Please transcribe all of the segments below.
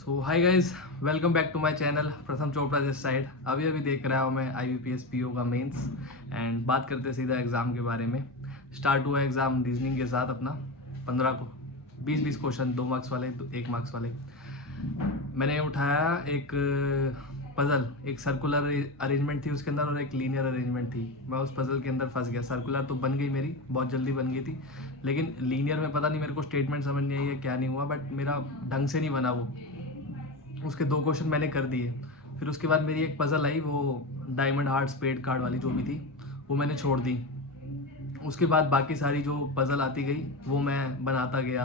So hi guys, welcome back to my channel Pratham Chopra this side. अभी अभी देख रहा हूँ मैं IBPS PO का मेंस एंड बात करते हैं सीधा एग्ज़ाम के बारे में। स्टार्ट हुआ एग्ज़ाम रीजनिंग के साथ अपना 15 को 20 क्वेश्चन, 2 मार्क्स वाले, 1 मार्क्स वाले। मैंने उठाया एक पज़ल, एक सर्कुलर अरेंजमेंट थी उसके अंदर और एक लीनियर अरेंजमेंट थी। मैं उस पज़ल के अंदर फंस गया। सर्कुलर तो बन गई मेरी, बहुत जल्दी बन गई थी, लेकिन लीनियर में पता नहीं मेरे को स्टेटमेंट समझ नहीं आई है क्या नहीं हुआ, बट मेरा ढंग से नहीं बना वो। उसके 2 क्वेश्चन मैंने कर दिए। फिर उसके बाद मेरी एक पज़ल आई, वो डायमंड हार्ट स्पेड कार्ड वाली जो भी थी, वो मैंने छोड़ दी। उसके बाद बाकी सारी जो पज़ल आती गई वो मैं बनाता गया।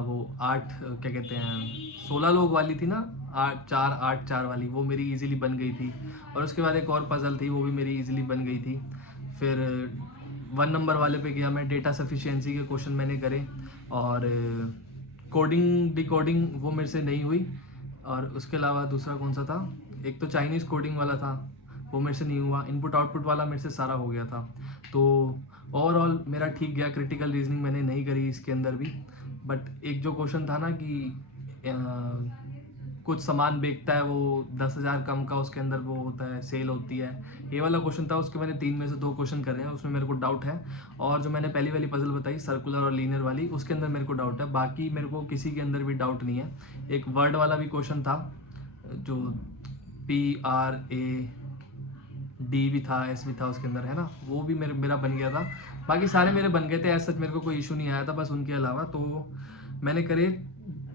वो 8 क्या कहते हैं, 16 लोग वाली थी ना, 8 4 8 4 वाली, वो मेरी इजीली बन गई थी। और उसके बाद एक और पज़ल थी, वो भी मेरी इजीली बन गई थी। फिर 1 नंबर वाले पे गया मैं, डेटा सफिशिएंसी के क्वेश्चन मैंने करे। और कोडिंग डिकोडिंग वो मेरे से नहीं हुई। और उसके अलावा दूसरा कौन सा था, एक तो चाइनीज़ कोडिंग वाला था, वो मेरे से नहीं हुआ। इनपुट आउटपुट वाला मेरे से सारा हो गया था। तो ओवरऑल मेरा ठीक गया। क्रिटिकल रीजनिंग मैंने नहीं करी इसके अंदर भी, बट एक जो क्वेश्चन था ना कि कुछ सामान बेचता है वो 10,000 कम का, उसके अंदर वो होता है, सेल होती है, ये वाला क्वेश्चन था। उसके मैंने 3 में से 2 क्वेश्चन करे हैं, उसमें मेरे को डाउट है। और जो मैंने पहली वाली पजल बताई सर्कुलर और लीनियर वाली, उसके अंदर मेरे को डाउट है। बाकी मेरे को किसी के अंदर भी डाउट नहीं है। एक वर्ड वाला भी क्वेश्चन था, जो PRAD भी था, S भी था उसके अंदर, है ना, वो भी मेरा बन गया था। बाकी सारे मेरे बन गए थे, ऐसा मेरे को कोई इशू नहीं आया था बस उनके अलावा। तो मैंने करे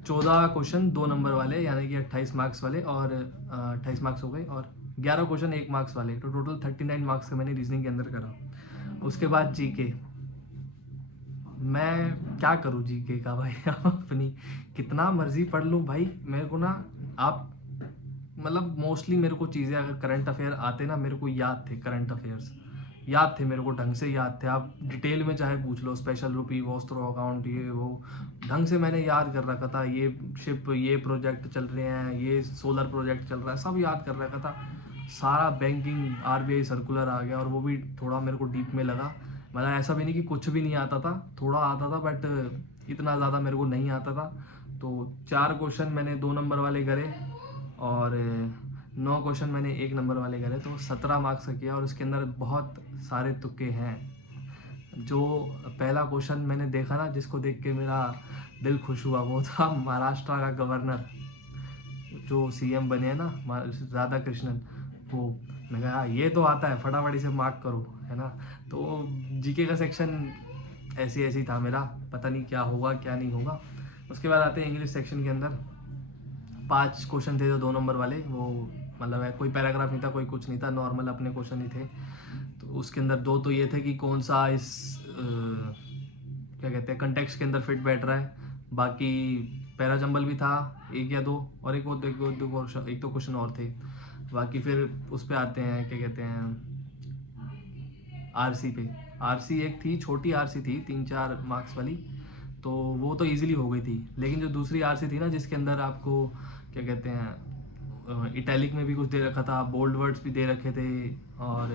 14 क्वेश्चन 2 नंबर वाले, यानी कि 28 मार्क्स वाले, और 28 मार्क्स हो गए, और 11 क्वेश्चन 1 मार्क्स वाले, तो टोटल 39 मार्क्स का मैंने रीजनिंग के अंदर करा। उसके बाद जीके, मैं क्या करूँ जीके का भाई अपनी कितना मर्जी पढ़ लूँ भाई, मेरे को ना, आप मतलब मोस्टली मेरे को चीज़ें अगर करंट अफेयर आते ना, मेरे को याद थे, करंट अफेयर्स याद थे, मेरे को ढंग से याद थे। आप डिटेल में चाहे पूछ लो, स्पेशल रुपी, वॉस्त्रो अकाउंट, ये वो, ढंग से मैंने याद कर रखा था। ये शिप, ये प्रोजेक्ट चल रहे हैं, ये सोलर प्रोजेक्ट चल रहा है, सब याद कर रखा था। सारा बैंकिंग RBI सर्कुलर आ गया, और वो भी थोड़ा मेरे को डीप में लगा। मतलब ऐसा भी नहीं कि कुछ भी नहीं आता था, थोड़ा आता था, बट इतना ज़्यादा मेरे को नहीं आता था। तो 4 क्वेश्चन मैंने 2 नंबर वाले करे, और 9 क्वेश्चन मैंने 1 नंबर वाले करे, तो 17 मार्क्स का किया। और उसके अंदर बहुत सारे तुक्के हैं। जो पहला क्वेश्चन मैंने देखा ना, जिसको देख के मेरा दिल खुश हुआ, वो था महाराष्ट्र का गवर्नर, जो CM बने हैं ना, राधा कृष्णन, वो। मैं कहा ये तो आता है, फटाफट से मार्क करो, है ना। तो जीके का सेक्शन ऐसी ऐसी था मेरा, पता नहीं क्या होगा क्या नहीं होगा। उसके बाद आते हैं इंग्लिश सेक्शन के अंदर। 5 क्वेश्चन थे जो 2 नंबर वाले, वो मतलब है, कोई पैराग्राफ नहीं था, कोई कुछ नहीं था, नॉर्मल अपने क्वेश्चन ही थे। तो उसके अंदर 2 तो ये थे कि कौन सा इस क्या कहते हैं, कंटेक्स्ट के अंदर फिट बैठ रहा है। बाकी पैरा जंबल भी था, 1 या 2, और एक वो एक तो क्वेश्चन और थे। बाकी फिर उस पर आते हैं, क्या कहते हैं, RC पे। RC एक थी, छोटी RC थी, 3 4 मार्क्स वाली, तो वो तो इजीली हो गई थी। लेकिन जो दूसरी RC थी ना, जिसके अंदर आपको क्या कहते हैं, इटैलिक में भी कुछ दे रखा था, बोल्ड वर्ड्स भी दे रखे थे, और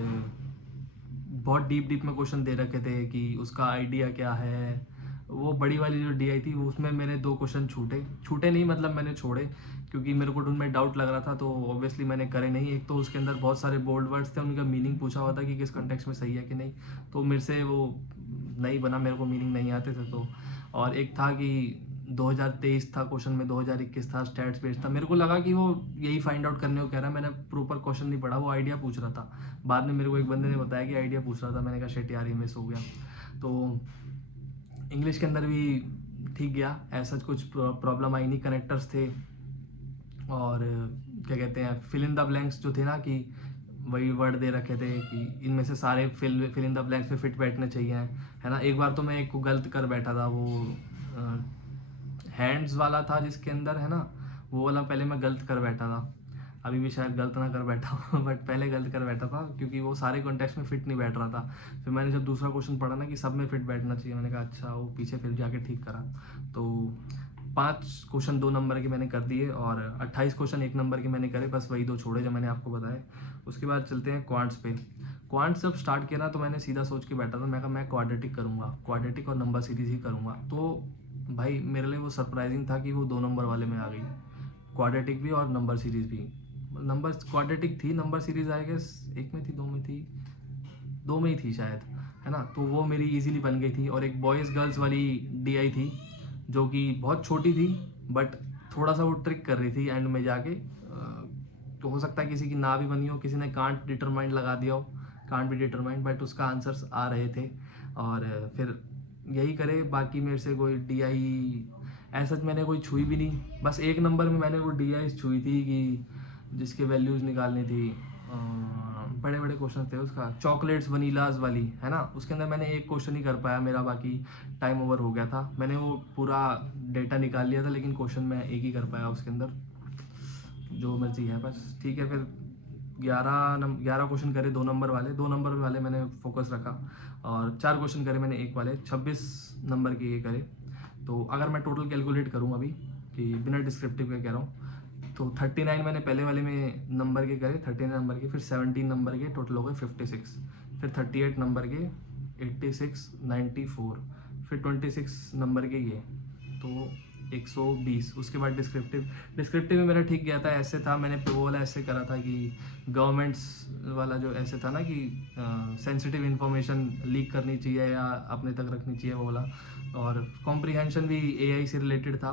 बहुत डीप डीप में क्वेश्चन दे रखे थे कि उसका आइडिया क्या है। वो बड़ी वाली जो DI थी, वो उसमें मेरे 2 क्वेश्चन छूटे छूटे नहीं, मतलब मैंने छोड़े, क्योंकि मेरे को उनमें डाउट लग रहा था, तो ऑब्वियसली मैंने करे नहीं। एक तो उसके अंदर बहुत सारे बोल्ड वर्ड्स थे, उनका मीनिंग पूछा हुआ था कि किस कंटेक्स्ट में सही है कि नहीं, तो मेरे से वो नहीं बना, मेरे को मीनिंग नहीं आते थे। तो और एक था कि 2023 था क्वेश्चन में, 2021 था, स्टैट्स बेस्ड था। मेरे को लगा कि वो यही फाइंड आउट करने को कह रहा है, मैंने प्रॉपर क्वेश्चन नहीं पढ़ा, वो आइडिया पूछ रहा था। बाद में मेरे को एक बंदे ने बताया कि आइडिया पूछ रहा था, मैंने कहा शिट यार, ये मिस हो गया। तो इंग्लिश के अंदर भी ठीक गया, ऐसा कुछ प्रॉब्लम आई नहीं, कनेक्टर्स थे। और क्या कहते हैं, फिल इन द ब्लैंक्स जो थे ना, कि वही वर्ड दे रखे थे कि इनमें से सारे फिल इन द ब्लैंक्स में फिट बैठने चाहिए, है ना। एक बार तो मैं एक को गलत कर बैठा था, वो हैंड्स वाला था जिसके अंदर, है ना, वो वाला पहले मैं गलत कर बैठा था। अभी भी शायद गलत ना कर बैठा हूँ बट पहले गलत कर बैठा था, क्योंकि वो सारे कॉन्टेक्स्ट में फिट नहीं बैठ रहा था। फिर मैंने जब दूसरा क्वेश्चन पढ़ा ना कि सब में फिट बैठना चाहिए, मैंने कहा अच्छा, वो पीछे फिर जाके ठीक करा। तो 5 क्वेश्चन 2 नंबर के मैंने कर दिए, और 28 क्वेश्चन 1 नंबर के मैंने करे, बस वही 2 छोड़े जो मैंने आपको बताए। उसके बाद चलते हैं क्वांट्स पे। क्वांट्स जब स्टार्ट किया ना, तो मैंने सीधा सोच के बैठा था, मैं कहा मैं क्वाड्रेटिक करूँगा, क्वाड्रेटिक और नंबर सीरीज ही करूँगा। तो भाई मेरे लिए वो सरप्राइजिंग था कि वो 2 नंबर वाले में आ गई। क्वाड्रेटिक भी और नंबर सीरीज भी। नंबर क्वाड्रेटिक थी, नंबर सीरीज आई गेस एक में थी, दो में थी, दो में ही थी शायद, है ना। तो वो मेरी इजीली बन गई थी। और एक बॉयज़ गर्ल्स वाली डीआई थी जो कि बहुत छोटी थी, बट थोड़ा सा वो ट्रिक कर रही थी एंड में जाके। तो हो सकता है किसी की ना भी बनी हो, किसी ने कांट डिटरमाइंड लगा दिया हो, कांट भी डिटरमाइंड, बट उसका आंसर्स आ रहे थे। और फिर यही करे। बाकी मेरे से कोई डीआई ऐसा मैंने कोई छुई भी नहीं। बस एक नंबर में मैंने वो डीआई छुई थी कि जिसके वैल्यूज़ निकालनी थी। बड़े बड़े क्वेश्चन थे उसका, चॉकलेट्स वनीलाज वाली, है ना। उसके अंदर मैंने एक क्वेश्चन ही कर पाया मेरा, बाकी टाइम ओवर हो गया था। मैंने वो पूरा डेटा निकाल लिया था, लेकिन क्वेश्चन मैं एक ही कर पाया उसके अंदर। जो मर्जी है बस, ठीक है। फिर 11 क्वेश्चन करे, 2 नंबर वाले, 2 नंबर वाले मैंने फोकस रखा। और 4 क्वेश्चन करे मैंने एक वाले, 26 नंबर के ये करे। तो अगर मैं टोटल कैलकुलेट करूँ अभी, कि बिना डिस्क्रिप्टिव के कह रहा हूँ, तो 39 मैंने पहले वाले में नंबर के करे, 39 नंबर के, फिर 17 नंबर के, टोटल हो गए 56। फिर 38 नंबर के 86, 94, फिर 26 नंबर के ये, तो 120। उसके बाद डिस्क्रिप्टिव, डिस्क्रिप्टिव में मेरा ठीक गया था। ऐसे था, मैंने वो वाला ऐसे करा था कि गवर्नमेंट्स वाला जो ऐसे था ना कि सेंसिटिव इन्फॉर्मेशन लीक करनी चाहिए या अपने तक रखनी चाहिए, वो वाला। और कॉम्प्रिहेंशन भी एआई से रिलेटेड था।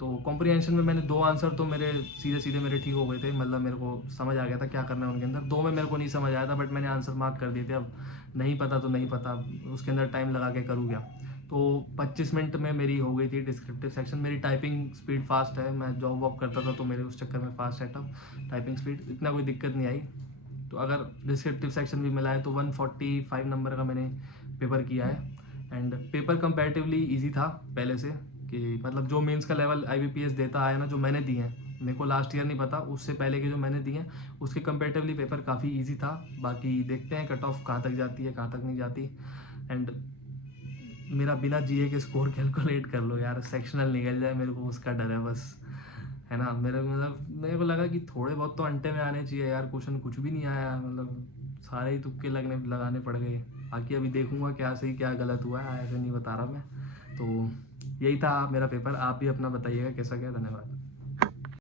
तो कॉम्प्रिहेंशन में मैंने 2 आंसर तो मेरे सीधे सीधे मेरे ठीक हो गए थे, मतलब मेरे को समझ आ गया था क्या करना है उनके अंदर। 2 में मेरे को नहीं समझ आया था, बट मैंने आंसर मार्क कर दिए थे। अब नहीं पता तो नहीं पता, उसके अंदर टाइम लगा के करूँ क्या। तो 25 मिनट में मेरी हो गई थी डिस्क्रिप्टिव सेक्शन। मेरी टाइपिंग स्पीड फास्ट है, मैं जॉब वॉब करता था तो मेरे उस चक्कर में फास्ट है तब टाइपिंग स्पीड, इतना कोई दिक्कत नहीं आई। तो अगर डिस्क्रिप्टिव सेक्शन भी मिला है तो 145 नंबर का मैंने पेपर किया है। एंड पेपर कंपैरेटिवली इजी था पहले से, कि मतलब जो मेंस का लेवल आईबीपीएस देता है ना, जो मैंने दिए हैं, मेरे को लास्ट ईयर नहीं पता, उससे पहले के जो मैंने दिए हैं उसके कंपैरेटिवली पेपर काफ़ी इजी था। बाकी देखते हैं कट ऑफ कहाँ तक जाती है, कहाँ तक नहीं जाती। एंड मेरा बिना जीए के स्कोर कैलकुलेट कर लो यार, सेक्शनल निकल जाए, मेरे को उसका डर है बस, है ना। मेरे को लगा कि थोड़े बहुत तो अंटे में आने चाहिए यार, क्वेश्चन कुछ भी नहीं आया, मतलब सारे ही तुक्के लगाने पड़ गए। बाकी अभी देखूंगा क्या सही क्या गलत हुआ है, ऐसे नहीं बता रहा मैं। तो यही था मेरा पेपर, आप भी अपना बताइएगा कैसा गया। धन्यवाद।